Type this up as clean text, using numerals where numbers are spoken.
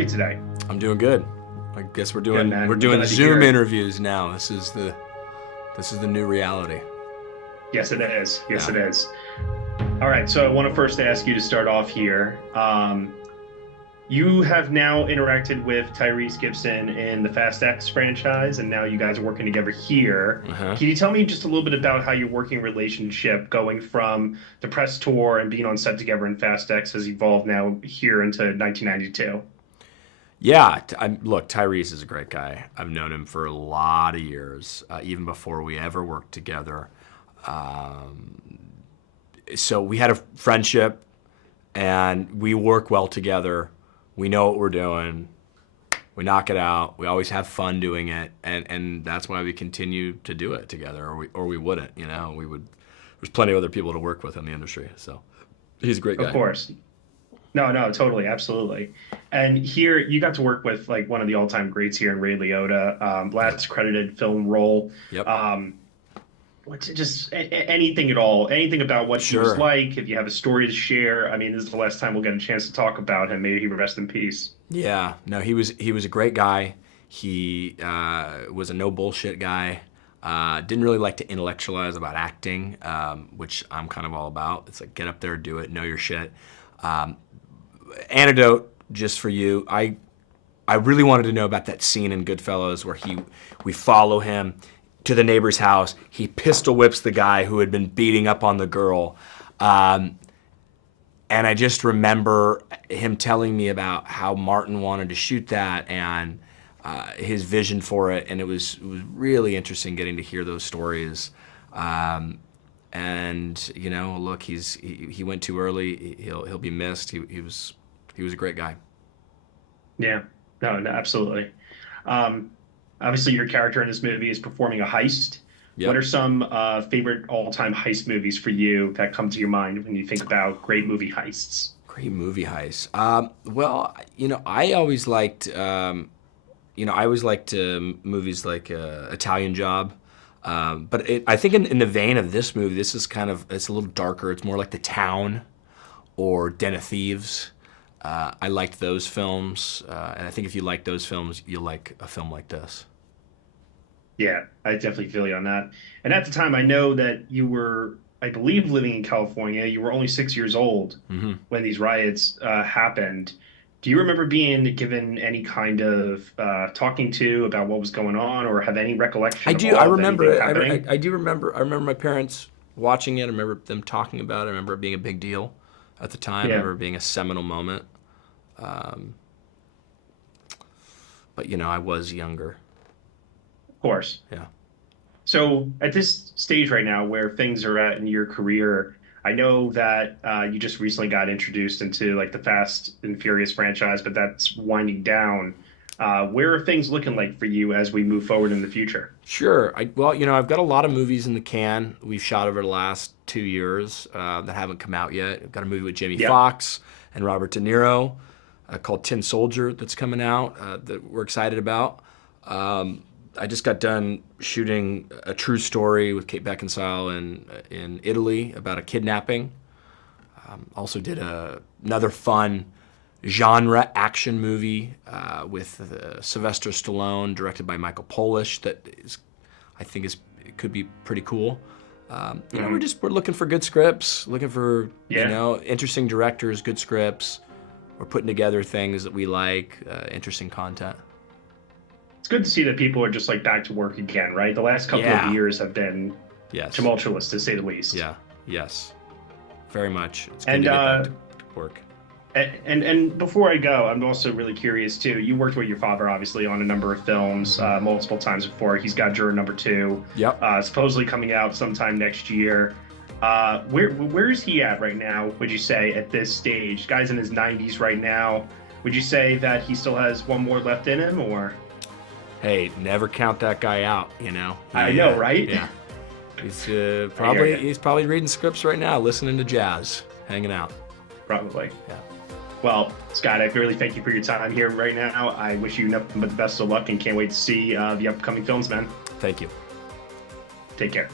you today? I'm doing good. I guess we're doing Glad to Zoom hear it. interviews now. This is the new reality. Yes, it is. Yes, Yeah. it is. All right, so I want to first ask you to start off here. You have now interacted with Tyrese Gibson in the Fast X franchise, and now you guys are working together here. Uh-huh. Can you tell me just a little bit about how your working relationship going from the press tour and being on set together in Fast X has evolved now here into 1992? Yeah, look, Tyrese is a great guy. I've known him for a lot of years, even before we ever worked together. So we had a friendship, and we work well together. We know what we're doing. We knock it out. We always have fun doing it, and that's why we continue to do it together, or we wouldn't. You know, we would. There's plenty of other people to work with in the industry, so he's a great guy. Of course. No, totally, absolutely. And here you got to work with like one of the all-time greats here in Ray Liotta, last credited film role. Yep. Anything at all, anything about what he was Sure. like, if you have a story to share. I mean, this is the last time we'll get a chance to talk about him. Maybe he rest in peace. Yeah, no, he was a great guy. He was a no bullshit guy. Didn't really like to intellectualize about acting, which I'm kind of all about. It's like get up there, do it, know your shit. Anecdote just for you. I really wanted to know about that scene in Goodfellas where we follow him to the neighbor's house. He pistol whips the guy who had been beating up on the girl. And I just remember him telling me about how Martin wanted to shoot that and his vision for it. And it was really interesting getting to hear those stories. And you know, look, he went too early. He'll be missed. He was a great guy. Yeah, no, absolutely. Obviously, your character in this movie is performing a heist. Yep. What are some favorite all-time heist movies for you that come to your mind when you think about great movie heists? Great movie heist. Well, you know, I always liked movies like Italian Job. But I think in the vein of this movie, this is it's a little darker. It's more like The Town or Den of Thieves. I liked those films, and I think if you like those films, you'll like a film like this. Yeah, I definitely feel you on that. And at the time, I know that you were, I believe, living in California. You were only 6 years old when these riots happened. Do you remember being given any kind of talking to about what was going on, or have any recollection? I of do. all I of remember anything it. happening? I do remember. I remember my parents watching it. I remember them talking about it. I remember it being a big deal at the time. Yeah. I remember it being a seminal moment. But you know, I was younger. Of course. Yeah. So at this stage right now, where things are at in your career, I know that you just recently got introduced into like the Fast and Furious franchise, but that's winding down. Where are things looking like for you as we move forward in the future? Sure. Well, you know, I've got a lot of movies in the can we've shot over the last 2 years that haven't come out yet. I've got a movie with Jamie Foxx and Robert De Niro called Tin Soldier that's coming out that we're excited about. I just got done shooting a true story with Kate Beckinsale in Italy about a kidnapping. Also did another fun genre action movie with Sylvester Stallone, directed by Michael Polish. That could be pretty cool. You know, we're looking for good scripts, looking for you know, interesting directors, good scripts. We're putting together things that we like, interesting content. It's good to see that people are just like back to work again, right? The last couple of years have been tumultuous, to say the least. Yeah. Yes. Very much. It's good And to get back to work. and before I go, I'm also really curious too. You worked with your father, obviously, on a number of films multiple times before. He's got Juror Number 2. Yep. Supposedly coming out sometime next year. Where is he at right now, would you say, at this stage? Guy's in his 90s right now. Would you say that he still has one more left in him, or? Hey, never count that guy out, you know? I know, right? Yeah. He's probably reading scripts right now, listening to jazz, hanging out. Probably. Yeah. Well, Scott, I really thank you for your time here right now. I wish you nothing but the best of luck and can't wait to see the upcoming films, man. Thank you. Take care.